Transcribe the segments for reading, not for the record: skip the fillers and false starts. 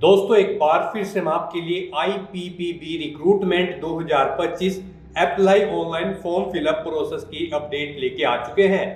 दोस्तों एक बार फिर से हम आपके लिए IPPB recruitment 2025 apply online form fill up process की अपडेट लेके आ चुके हैं।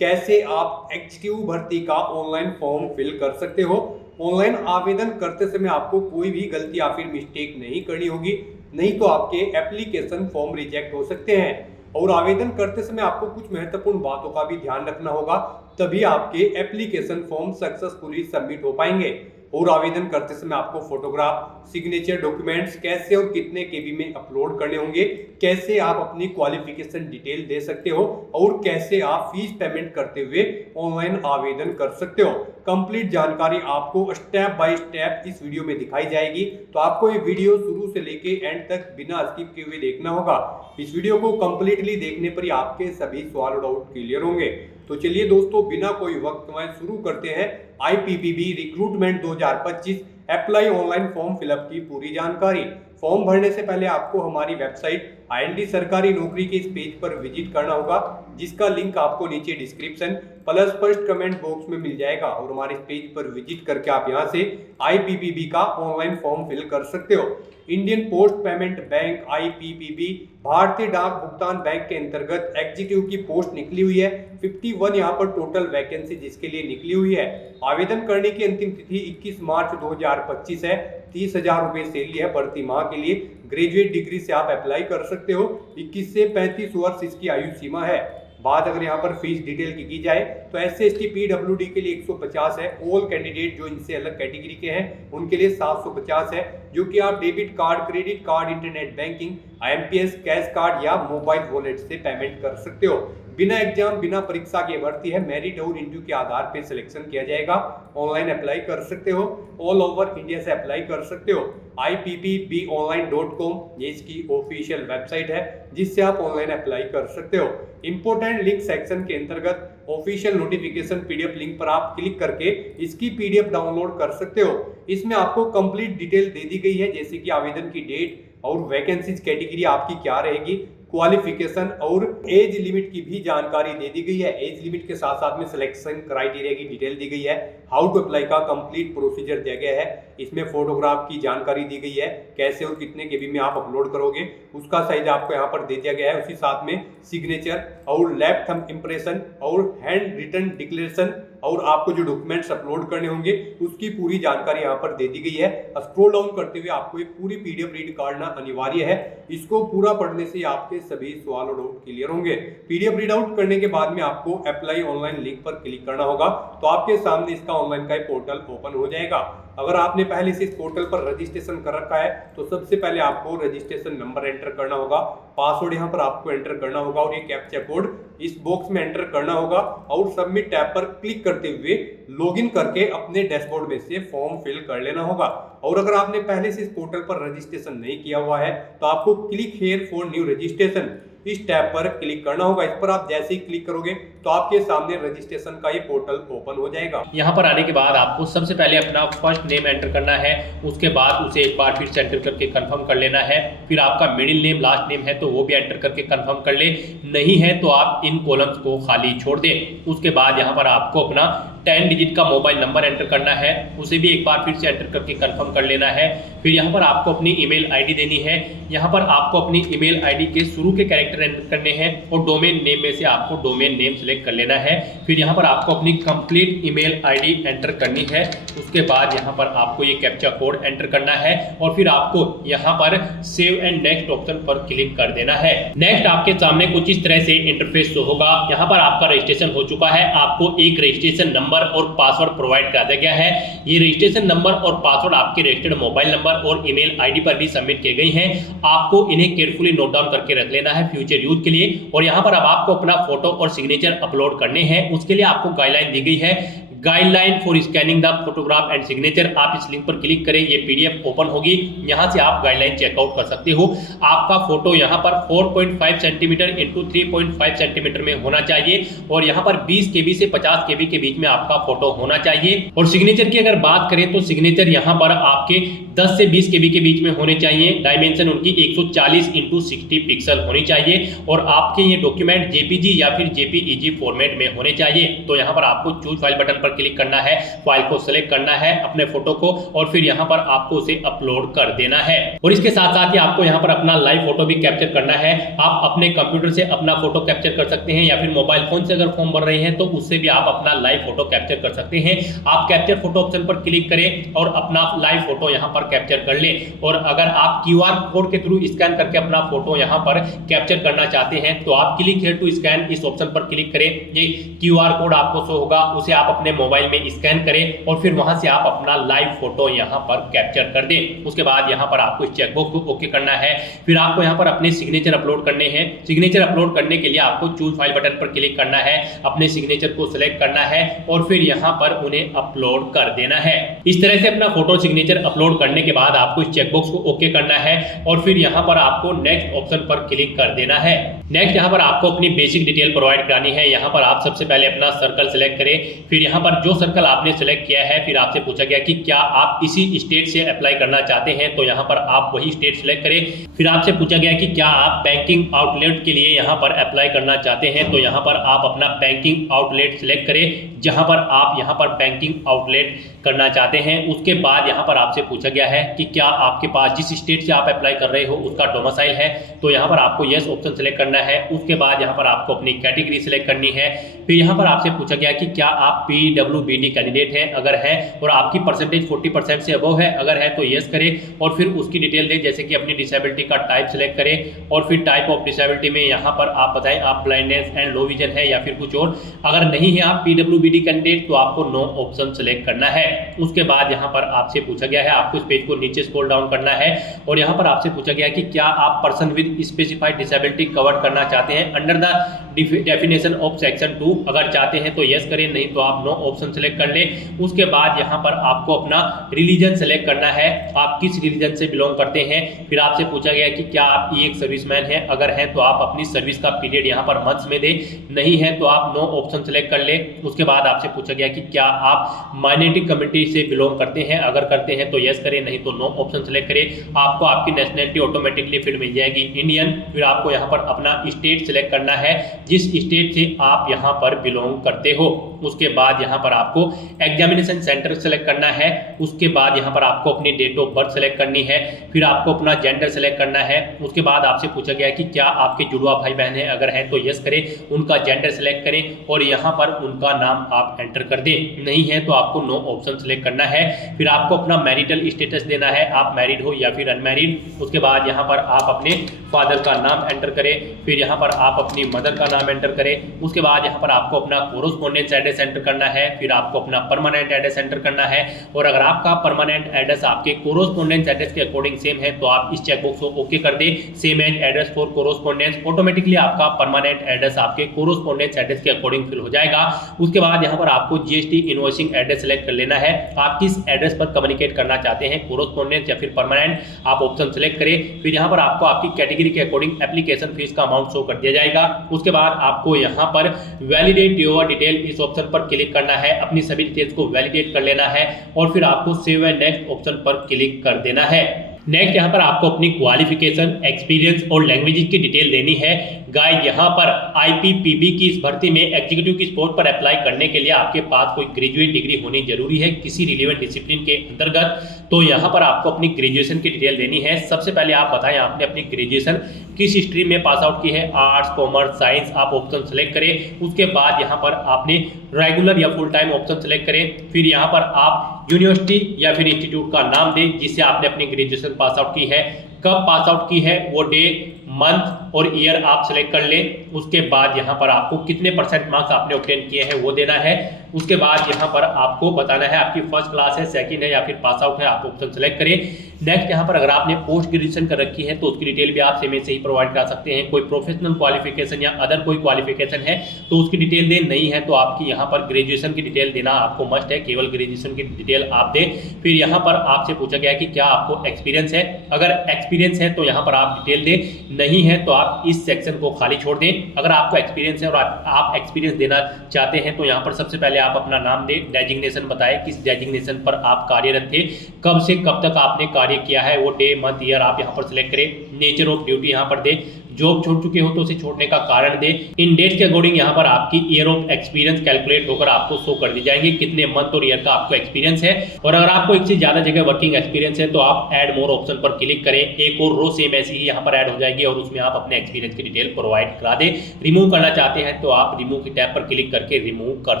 कैसे आप एग्जीक्यूटिव भर्ती का ऑनलाइन फॉर्म फिल कर सकते हो। ऑनलाइन आवेदन करते समय आपको कोई भी गलती या फिर मिस्टेक नहीं करनी होगी, नहीं तो आपके एप्लीकेशन फॉर्म रिजेक्ट हो सकते हैं। और आवेदन करते समय आपको कुछ महत्वपूर्ण बातों का भी ध्यान रखना होगा, तभी आपके एप्लीकेशन फॉर्म सक्सेसफुली सबमिट हो पाएंगे। और आवेदन करते समय आपको फोटोग्राफ, सिग्नेचर डॉक्यूमेंट्स कैसे और कितने केबी में अपलोड करने होंगे, कैसे आप अपनी क्वालिफिकेशन डिटेल दे सकते हो और कैसे आप फीस पेमेंट करते हुए ऑनलाइन आवेदन कर सकते हो। कंप्लीट जानकारी आपको स्टेप बाय स्टेप इस वीडियो में दिखाई जाएगी, तो आपको ये वीडियो शुरू से लेके एंड तक बिना स्किप किए हुए देखना होगा। इस वीडियो को कंप्लीटली देखने पर ही आपके सभी सवाल और डाउट क्लियर होंगे। तो चलिए दोस्तों बिना कोई वक्त गवाए शुरू करते हैं IPPB recruitment 2025 apply online form fill up की पूरी जानकारी। फॉर्म भरने से पहले आपको हमारी वेबसाइट IND सरकारी नौकरी के इस पेज पर विजिट करना होगा, जिसका लिंक आपको नीचे description plus first comment box में मिल जाएगा। और हमारे इस पेज पर विजिट करके आप यहां से IPPB का ऑनलाइन फॉर्म फिल कर सकते हो। Indian post payment bank IPPB भारतीय डाक भुगतान बैंक के अंतर्गत एग्जीक्यूटिव की पोस्ट निकली हुई है। 51 यहाँ पर टोटल वैकेंसी जिसके लिए निकली हुई है। आवेदन करने की अंतिम तिथि 21 मार्च 2025 है। 30,000 रुपए सैलरी है प्रति माह के लिए। ग्रेजुएट डिग्री से आप अप्लाई कर सकते हो। 21 से 35 वर्ष इसकी आयु सीमा है। बात अगर यहाँ पर फीस डिटेल की जाए तो SC/ST PWD के लिए 150 है। ऑल कैंडिडेट जो इनसे अलग कैटेगरी के हैं उनके लिए 750 है, जो कि आप debit card, credit card, internet banking, IMPS, cash card या मोबाइल वॉलेट से पेमेंट कर सकते हो। बिना एग्जाम, बिना परीक्षा की भर्ती है। मेरिट और इंटरव्यू के आधार पर सिलेक्शन किया जाएगा। ऑनलाइन अप्लाई कर सकते हो, ऑल ओवर इंडिया से अप्लाई कर सकते हो। IPPBonline.com ये इसकी ऑफिशियल वेबसाइट है, जिससे आप ऑनलाइन अप्लाई कर सकते हो। इंपोर्टेंट लिंक सेक्शन के अंतर्गत ऑफिशियल नोटिफिकेशन PDF लिंक पर आप क्लिक करके इसकी PDF डाउनलोड कर सकते हो। इसमें आपको कंप्लीट डिटेल दे दी गई है, जैसे कि आवेदन की डेट और वैकेंसीज कैटेगरी आपकी क्या रहेगी, क्वालिफिकेशन और एज लिमिट की भी जानकारी दे दी गई है। एज लिमिट के साथ साथ में सिलेक्शन क्राइटेरिया की डिटेल दी गई है। हाउ टू अप्लाई का कंप्लीट प्रोसीजर दिया गया है। इसमें फोटोग्राफ की जानकारी दी गई है, कैसे और कितने केबी में आप अपलोड करोगे उसका साइज आपको यहाँ पर दे दिया गया है। उसी साथ में सिग्नेचर और लेफ्ट थंब इंप्रेशन और हैंड रिटन डिक्लेरेशन और आपको जो डॉक्यूमेंट्स अपलोड करने होंगे उसकी पूरी जानकारी यहाँ पर दे दी गई है। स्क्रॉल डाउन करते हुए आपको एक पूरी PDF रीड करना अनिवार्य है। इसको पूरा पढ़ने से आपके सभी सवाल और डाउट क्लियर होंगे। PDF रीड आउट करने के बाद में आपको अप्लाई ऑनलाइन लिंक पर क्लिक करना होगा, तो आपके सामने इसका ऑनलाइन का पोर्टल ओपन हो जाएगा। अगर आपने पहले से इस पोर्टल पर रजिस्ट्रेशन कर रखा है तो सबसे पहले आपको रजिस्ट्रेशन नंबर एंटर करना होगा, पासवर्ड यहाँ पर आपको एंटर करना होगा और ये कैप्चा कोड इस बॉक्स में एंटर करना होगा और सबमिट टैब पर क्लिक करते हुए लॉगिन करके अपने डैशबोर्ड में से फॉर्म फिल कर लेना होगा। और अगर आपने पहले से इस पोर्टल पर रजिस्ट्रेशन नहीं किया हुआ है तो आपको click here for new registration इस टैब पर क्लिक करना होगा। इस पर आप जैसे ही क्लिक करोगे तो आपके सामने रजिस्ट्रेशन का ये पोर्टल ओपन हो जाएगा। यहाँ पर आने के बाद आपको सबसे पहले अपना फर्स्ट नेम एंटर करना है, उसके बाद उसे एक बार फिर से एंटर करके कंफर्म कर लेना है। फिर आपका मिडिल नेम, लास्ट नेम है तो वो भी एंटर करके कंफर्म कर ले, नहीं है तो आप इन कॉलम्स को खाली छोड़ दें। उसके बाद यहाँ पर आपको अपना 10 डिजिट का मोबाइल नंबर एंटर करना है, उसे भी एक बार फिर से एंटर करके कंफर्म कर लेना है। फिर यहाँ पर आपको अपनी ईमेल आईडी देनी है। यहाँ पर आपको अपनी ईमेल आईडी के शुरू के कैरेक्टर एंटर करने हैं और डोमेन नेम में से आपको डोमेन नेम सेलेक्ट कर लेना है। फिर यहाँ पर आपको अपनी कंप्लीट ईमेल आईडी एंटर करनी है। उसके बाद यहाँ पर आपको ये कैप्चा कोड एंटर करना है और फिर आपको यहाँ पर सेव एंड नेक्स्ट ऑप्शन पर क्लिक कर देना है। नेक्स्ट आपके सामने कुछ इस तरह से इंटरफेस शो होगा। यहाँ पर आपका रजिस्ट्रेशन हो चुका है। आपको एक रजिस्ट्रेशन नंबर और पासवर्ड प्रोवाइड करा दिया गया है। ये रजिस्ट्रेशन नंबर और पासवर्ड आपके रजिस्टर्ड मोबाइल नंबर और ईमेल आईडी पर भी सबमिट किए गए हैं। आपको इन्हें केयरफुली नोट डाउन करके रख लेना है फ्यूचर यूज के लिए। और यहाँ पर अब आपको अपना फोटो और सिग्नेचर अपलोड करने हैं। उसके लिए आपको गाइडलाइन दी गई है, guideline for scanning the photograph and signature. आप इस लिंक पर क्लिक करें, ये PDF ओपन होगी। यहाँ से आप गाइडलाइन चेकआउट कर सकते हो। आपका फोटो यहाँ पर 4.5 सेंटीमीटर इंटू 3.5 सेंटीमीटर में होना चाहिए और यहाँ पर 20 KB से 50 KB के बीच में आपका फोटो होना चाहिए। और सिग्नेचर की अगर बात करें तो सिग्नेचर यहाँ पर आपके 10 से 20 KB के बीच में होने चाहिए। डायमेंशन उनकी 140 इंटू 60 पिक्सल होनी चाहिए और आपके ये डॉक्यूमेंट JPG या फिर JPEG फॉर्मेट में होने चाहिए। तो यहाँ पर आपको चूज फाइल बटन पर पर क्लिक करना है, फाइल को सिलेक्ट करना है अपने फोटो को और फिर यहाँ पर आपको उसे अपलोड कर देना है। और इसके साथ साथ ही आपको यहाँ पर अपना लाइव फोटो भी कैप्चर करना है। आप अपने कंप्यूटर से अपना फोटो कैप्चर कर सकते हैं या फिर मोबाइल फोन से अगर फॉर्म भर रहे हैं तो उससे भी आप अपना लाइव फोटो कैप्चर कर सकते हैं। आप कैप्चर फोटो ऑप्शन पर क्लिक करें और अपना लाइव फोटो यहाँ पर कैप्चर कर लें। और अगर आप QR कोड के थ्रू स्कैन करके अपना फोटो यहाँ पर कैप्चर करना चाहते हैं तो आप क्लिक हियर टू स्कैन इस ऑप्शन पर क्लिक करें। ये QR कोड आपको शो होगा, उसे आप अपने मोबाइल में स्कैन करें और फिर वहां से आप अपना लाइव फोटो यहाँ पर कैप्चर कर दें। उसके बाद यहाँ पर आपको इस चेकबॉक्स को ओके करना है। फिर आपको यहाँ पर अपने सिग्नेचर अपलोड करने हैं। सिग्नेचर अपलोड करने के लिए आपको चूज फाइल बटन पर क्लिक करना है, अपने सिग्नेचर को सिलेक्ट करना है और फिर यहाँ पर उन्हें अपलोड कर देना है। इस तरह से अपना फोटो सिग्नेचर अपलोड करने के बाद आपको इस चेकबॉक्स को ओके करना है और फिर यहाँ पर आपको नेक्स्ट ऑप्शन पर क्लिक कर देना है। नेक्स्ट यहाँ पर आपको अपनी बेसिक डिटेल प्रोवाइड करानी है। यहाँ पर आप सबसे पहले अपना सर्कल सिलेक्ट करें। फिर यहाँ पर जो सर्कल आपने सिलेक्ट किया है फिर आपसे पूछा गया कि क्या आप इसी स्टेट से अप्लाई करना चाहते हैं, तो यहाँ पर आप वही स्टेट सिलेक्ट करें। फिर आपसे पूछा गया कि क्या आप बैंकिंग आउटलेट के लिए यहाँ पर अप्लाई करना चाहते हैं, तो यहाँ पर आप अपना बैंकिंग आउटलेट सिलेक्ट करें जहाँ पर आप यहाँ पर बैंकिंग आउटलेट करना चाहते हैं। उसके बाद यहाँ पर आपसे पूछा गया है कि क्या आपके पास जिस स्टेट से आप अप्लाई कर रहे हो उसका डोमिसाइल है, तो यहाँ पर आपको यस ऑप्शन सेलेक्ट करना है। उसके बाद यहाँ पर आपको अपनी कैटेगरी सिलेक्ट करनी है। फिर यहाँ पर आपसे पूछा गया कि क्या आप PWBD कैंडिडेट हैं, अगर है और आपकी परसेंटेज 40% से अबव है, अगर है तो यस करें और फिर उसकी डिटेल दें, जैसे कि अपनी डिसेबिलिटी का टाइप सिलेक्ट करें और फिर टाइप ऑफ डिसेबिलिटी में यहाँ पर आप बताएं आप ब्लाइंडनेस एंड लो विजन है या फिर कुछ और। अगर नहीं है आप PWBD कैंडिडेट तो आपको नो ऑप्शन सेलेक्ट करना है। उसके बाद यहाँ पर आपसे पूछा गया है, आपको इस पेज को नीचे स्क्रॉल डाउन करना है और यहाँ पर आपसे पूछा गया कि क्या आप person with specified disability cover करना चाहते हैं under the definition of section 2, अगर चाहते हैं तो यस करें, नहीं तो आप नो ऑप्शन सेलेक्ट कर लें। उसके बाद यहाँ पर आपको अपना रिलीजन सेलेक्ट करना है, आप किस रिलीजन से बिलोंग करते हैं। फिर आपसे पूछा गया कि क्या आप एक सर्विसमैन हैं, अगर हैं तो आप अपनी सर्विस का पीरियड यहाँ पर मंथ्स में दें, नहीं है तो आप नो ऑप्शन सेलेक्ट कर लें। उसके बाद आपसे पूछा गया कि क्या आप माइनॉरिटी कम्युनिटी से बिलोंग करते हैं, अगर करते हैं तो यस करें, नहीं तो नो ऑप्शन सेलेक्ट करें। आपको आपकी नेशनलिटी ऑटोमेटिकली फिर मिल जाएगी इंडियन। फिर आपको यहाँ पर अपना स्टेट सेलेक्ट करना है, जिस स्टेट से आप यहाँ पर बिलोंग करते हो। उसके बाद यहाँ पर आपको एग्जामिनेशन सेंटर सेलेक्ट करना है। उसके बाद यहाँ पर आपको अपनी डेट ऑफ बर्थ सेलेक्ट करनी है। फिर आपको अपना जेंडर सेलेक्ट करना है। उसके बाद आपसे पूछा गया कि क्या आपके जुड़वा भाई बहन हैं, अगर हैं तो यस करें, उनका जेंडर सेलेक्ट करें और यहाँ पर उनका नाम आप एंटर कर दें, नहीं है तो आपको नो ऑप्शन सेलेक्ट करना है। फिर आपको अपना मैरिटल स्टेटस देना है, आप मैरिड हो या फिर अनमैरिड। उसके बाद यहाँ पर आप अपने फादर का नाम एंटर करें। फिर यहाँ पर आप अपनी मदर का नाम एंटर करें। उसके बाद यहाँ पर आपको अपना कोरोस्पोंडेंस एड्रेस एंटर करना है। फिर आपको अपना परमानेंट एड्रेस एंटर करना है और अगर आपका परमानेंट एड्रेस आपके कोरोस्पोंडेंस एड्रेस के अकॉर्डिंग सेम है तो आप इस चेकबॉक्स को ओके कर दें, same as address for correspondence. Automatically आपका परमानेंट एड्रेस आपके कोरोस्पोंडेंस एड्रेस के अकॉर्डिंग फिल हो जाएगा। उसके बाद यहाँ पर आपको GST इनवॉइसिंग एड्रेस सेलेक्ट कर लेना है, आप किस एड्रेस पर कम्युनिकेट करना चाहते हैं, कोरोस्पोंडेंस या फिर परमानेंट, आप ऑप्शन सेलेक्ट करें। फिर यहाँ पर आपको आपकी कैटेगरी के अकॉर्डिंग एप्लीकेशन फीस का अमाउंट शो कर दिया जाएगा। उसके बाद आपको यहाँ पर वैलिडेट योर डिटेल इस ऑप्शन पर क्लिक करना है, अपनी सभी डिटेल्स को वैलिडेट कर लेना है और फिर आपको सेव एंड नेक्स्ट ऑप्शन पर क्लिक कर देना है। नेक्स्ट यहाँ पर आपको अपनी क्वालिफिकेशन, एक्सपीरियंस और लैंग्वेजेस की डिटेल देनी है। गाइस यहाँ पर IPPB की इस भर्ती में एग्जीक्यूटिव की पोस्ट पर अप्लाई करने के लिए आपके पास कोई ग्रेजुएट डिग्री होनी जरूरी है किसी रिलेवेंट डिसिप्लिन के अंतर्गत। तो यहाँ पर आपको अपनी ग्रेजुएशन की डिटेल देनी है। सबसे पहले आप बताएं आपने अपनी ग्रेजुएशन किस स्ट्रीम में पास आउट की है, आर्ट्स, कॉमर्स, साइंस, आप ऑप्शन सेलेक्ट करें। उसके बाद यहाँ पर आपने रेगुलर या फुल टाइम ऑप्शन सेलेक्ट करें। फिर यहाँ पर आप यूनिवर्सिटी या फिर इंस्टीट्यूट का नाम दें जिससे आपने अपनी ग्रेजुएशन पास आउट की है, कब पास आउट की है वो डे, मंथ और ईयर आप सेलेक्ट कर लें। उसके बाद यहाँ पर आपको कितने % मार्क्स आपने ऑब्टेन किए हैं वो देना है। उसके बाद यहाँ पर आपको बताना है आपकी फर्स्ट क्लास है, सेकंड है या फिर पास आउट है, आप ऑप्शन सेलेक्ट करें। नेक्स्ट यहाँ पर अगर आपने पोस्ट ग्रेजुएशन कर रखी है तो उसकी डिटेल भी आप सेम से ही प्रोवाइड कर सकते हैं। कोई प्रोफेशनल क्वालिफिकेशन या अदर कोई क्वालिफिकेशन है तो उसकी डिटेल दें, नहीं है तो आपकी यहाँ पर ग्रेजुएशन की डिटेल देना आपको मस्ट है, केवल ग्रेजुएशन की डिटेल आप दें। फिर यहाँ पर आपसे पूछा गया कि क्या आपको एक्सपीरियंस है, अगर एक्सपीरियंस है तो यहाँ पर आप डिटेल दें, नहीं है तो आप इस सेक्शन को खाली छोड़ दें। अगर आपको एक्सपीरियंस है और आप एक्सपीरियंस देना चाहते हैं तो यहाँ पर सबसे पहले आप अपना नाम दें, डेजिग्नेशन बताएं किस डेजिग्नेशन पर आप कार्यरत थे, कब से कब तक आपने कार्य किया है वो डे, मंथ, ईयर आप यहाँ पर सिलेक्ट करें। नेचर ऑफ ड्यूटी यहाँ पर दें, जॉब छोड़ चुके हो तो उसे छोड़ने का कारण दे। इन डेट्स के अकॉर्डिंग यहाँ पर आपकी ईयर ऑफ एक्सपीरियंस कैलकुलेट होकर आपको शो कर दी जाएंगे, कितने मंथ और ईयर का आपको एक्सपीरियंस है। और अगर आपको एक से ज्यादा जगह वर्किंग एक्सपीरियंस है तो आप ऐड मोर ऑप्शन पर क्लिक करें, एक और रो सेम ऐसी ही यहाँ पर ऐड हो जाएगी और उसमें आप अपने एक्सपीरियंस की डिटेल प्रोवाइड करा दें। रिमूव करना चाहते हैं तो आप रिमूव की टैब पर क्लिक करके रिमूव कर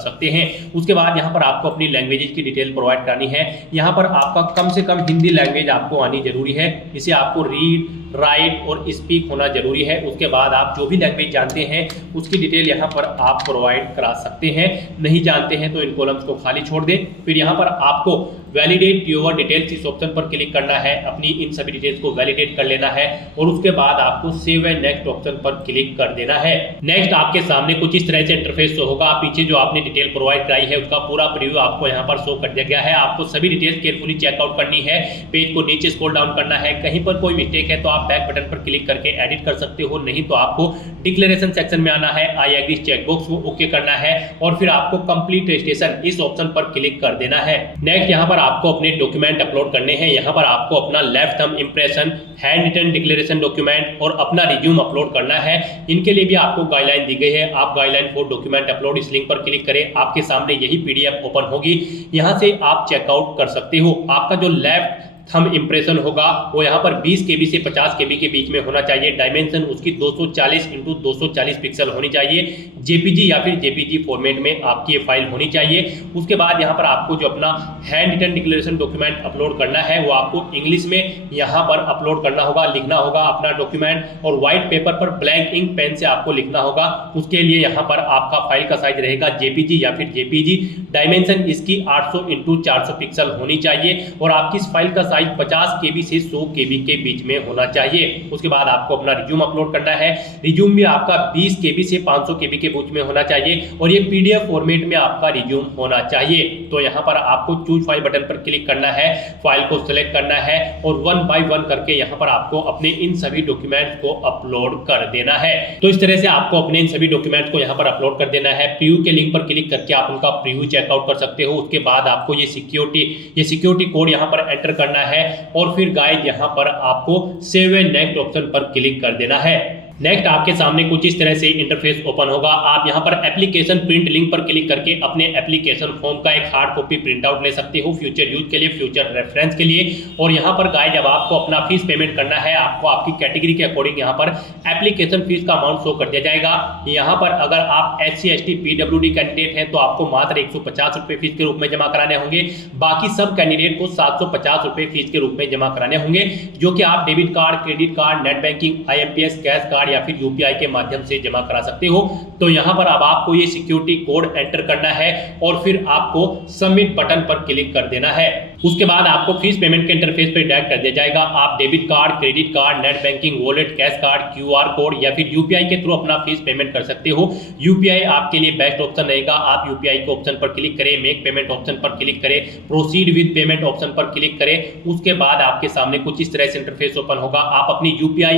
सकते हैं। उसके बाद यहाँ पर आपको अपनी लैंग्वेजेस की डिटेल प्रोवाइड करानी है। यहाँ पर आपका कम से कम हिंदी लैंग्वेज आपको आनी जरूरी है, इसे आपको रीड राइट और स्पीक होना जरूरी है। उसके बाद आप जो भी लैंग्वेज जानते हैं उसकी डिटेल यहाँ पर आप प्रोवाइड करा सकते हैं, नहीं जानते हैं तो इन कॉलम्स को खाली छोड़ दें। फिर यहाँ पर आपको वैलिडेट योर डिटेल्स इस ऑप्शन पर क्लिक करना है, अपनी इन सभी डिटेल्स को वैलिडेट कर लेना है और उसके बाद आपको सेव एंड नेक्स्ट ऑप्शन पर क्लिक कर देना है। नेक्स्ट आपके सामने कुछ इस तरह से इंटरफेस शो होगा। पीछे जो आपने डिटेल प्रोवाइड कराई है उसका पूरा प्रीव्यू आपको यहाँ पर शो कर दिया गया है। आपको सभी डिटेल्स केयरफुली चेकआउट करनी है, पेज को नीचे स्क्रॉल डाउन करना है। कहीं पर कोई मिस्टेक है तो आप बैक बटन पर क्लिक करके एडिट कर सकते हो, नहीं तो आपको डिक्लेरेशन सेक्शन में आना है, आई एग्री चेकबॉक्स को ओके करना है और फिर आपको कंप्लीट रजिस्ट्रेशन इस ऑप्शन पर क्लिक कर देना है। नेक्स्ट यहाँ पर आपको अपने डॉक्यूमेंट अपलोड करने हैं। यहाँ पर आपको अपना left thumb impression, hand written declaration document और अपना रिज्यूम अपलोड करना है। इनके लिए भी आपको गाइडलाइन दी गई है। आप गाइडलाइन फॉर डॉक्यूमेंट अपलोड इस लिंक पर क्लिक करें, आपके सामने यही पीडीएफ ओपन होगी, यहाँ से आप चेकआउट कर सकते हो। आपका जो लेफ्ट थंब इंप्रेशन होगा वो यहाँ पर 20 KB से 50 KB के बीच में होना चाहिए। डायमेंशन उसकी 240 × 240 पिक्सल होनी चाहिए। जेपीजी या फिर जेपीजी फॉर्मेट में आपकी ये फाइल होनी चाहिए। उसके बाद यहाँ पर आपको जो अपना hand written declaration document upload करना है वो आपको इंग्लिश में यहाँ पर अपलोड करना होगा, लिखना होगा अपना डॉक्यूमेंट और व्हाइट पेपर पर ब्लैंक इंक पेन से आपको लिखना होगा। उसके लिए यहाँ पर आपका फाइल का साइज रहेगा जेपीजी या फिर जेपीजी। डायमेंशन इसकी 800 × 400 पिक्सल होनी चाहिए और आपकी इस फाइल का 50 KB से 100 KB के बीच में होना चाहिए। उसके बाद आपको अपना रिज्यूम अपलोड करना है। रिज्यूम भी आपका 20 KB से 500 KB के बीच में होना चाहिए और ये PDF फॉर्मेट में आपका रिज्यूम होना चाहिए। तो यहाँ पर आपको चूज फाइल बटन पर क्लिक करना है, फाइल को सिलेक्ट करना है और 1 बाय 1 करके यहाँ पर आपको अपने इन सभी डॉक्यूमेंट्स को अपलोड कर देना है। तो इस तरह से आपको अपने इन सभी डॉक्यूमेंट्स को यहाँ पर अपलोड कर देना है। प्रीव्यू के लिंक पर क्लिक करके आप उनका प्रीव्यू चेकआउट कर सकते हो। उसके बाद आपको ये सिक्योरिटी कोड यहाँ पर एंटर करना है और फिर गाइस यहाँ पर आपको सेव एंड नेक्स्ट ऑप्शन पर क्लिक कर देना है। नेक्स्ट आपके सामने कुछ इस तरह से इंटरफेस ओपन होगा। आप यहाँ पर एप्लीकेशन प्रिंट लिंक पर क्लिक करके अपने एप्लीकेशन फॉर्म का एक हार्ड कॉपी प्रिंट आउट ले सकते हो, फ्यूचर यूज के लिए, फ्यूचर रेफरेंस के लिए। और यहाँ पर गाइस जब आपको अपना फीस पेमेंट करना है, आपको आपकी कैटेगरी के अकॉर्डिंग यहाँ पर एप्लीकेशन फीस का अमाउंट शो कर दिया जाएगा। यहाँ पर अगर आप SC ST PWD कैंडिडेट हैं तो आपको मात्र 150 रुपये फीस के रूप में जमा कराने होंगे। बाकी सब कैंडिडेट को 750 रुपये फीस के रूप में जमा कराने होंगे, जो कि आप debit card, credit card, net banking, IMPS, cash card या फिर UPI के माध्यम से जमा करा सकते हो। तो यहाँ पर अब आपको ये सिक्योरिटी कोड एंटर करना है और फिर आपको सबमिट बटन पर क्लिक कर देना है। उसके बाद आपको फीस पेमेंट के इंटरफेस पर डायरेक्ट कर दिया जाएगा। आप debit card, credit card, net banking, wallet, cash card, QR code या फिर UPI के थ्रू अपना फीस पेमेंट कर सकते हो। UPI आपके लिए बेस्ट ऑप्शन रहेगा। आप UPI के ऑप्शन पर क्लिक करें, मेक पेमेंट ऑप्शन पर क्लिक करें, प्रोसीड विद पेमेंट ऑप्शन पर क्लिक करें। उसके बाद आपके सामने कुछ इस तरह से इंटरफेस ओपन होगा। आप अपनी UPI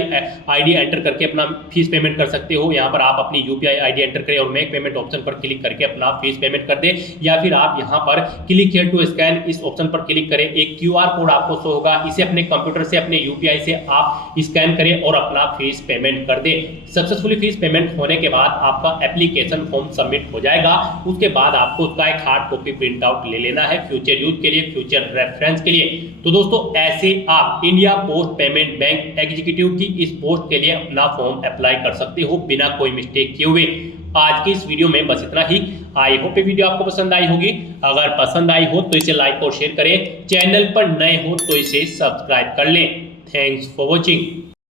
ID एंटर करके अपना फीस पेमेंट कर सकते हो। यहाँ पर आप अपनी UPI ID एंटर करें और मेक पेमेंट ऑप्शन पर क्लिक करके अपना फीस पेमेंट कर दें, या फिर आप यहाँ पर क्लिक हियर टू स्कैन इस ऑप्शन पर क्लिक करें। एक QR कोड आपको शो होगा, इसे अपने कंप्यूटर से, अपने UPI से आप स्कैन करें और अपना फीस पेमेंट कर दें। सक्सेसफुली फीस पेमेंट होने के बाद आपका एप्लीकेशन फॉर्म सबमिट हो जाएगा। उसके बाद आपको उसका एक हार्ड कॉपी प्रिंट आउट ले लेना है, फ्यूचर यूज के लिए, फ्यूचर रेफरेंस के लिए। तो दोस्तों ऐसे आप India post payment bank executive की इस पोस्ट के लिए अपना फॉर्म अप्लाई कर सकते हो बिना कोई मिस्टेक किए हुए। आज की इस वीडियो में बस इतना ही। आई होप ये वीडियो आपको पसंद आई होगी। अगर पसंद आई हो तो इसे लाइक और शेयर करें। चैनल पर नए हो तो इसे सब्सक्राइब कर लें। Thanks for watching.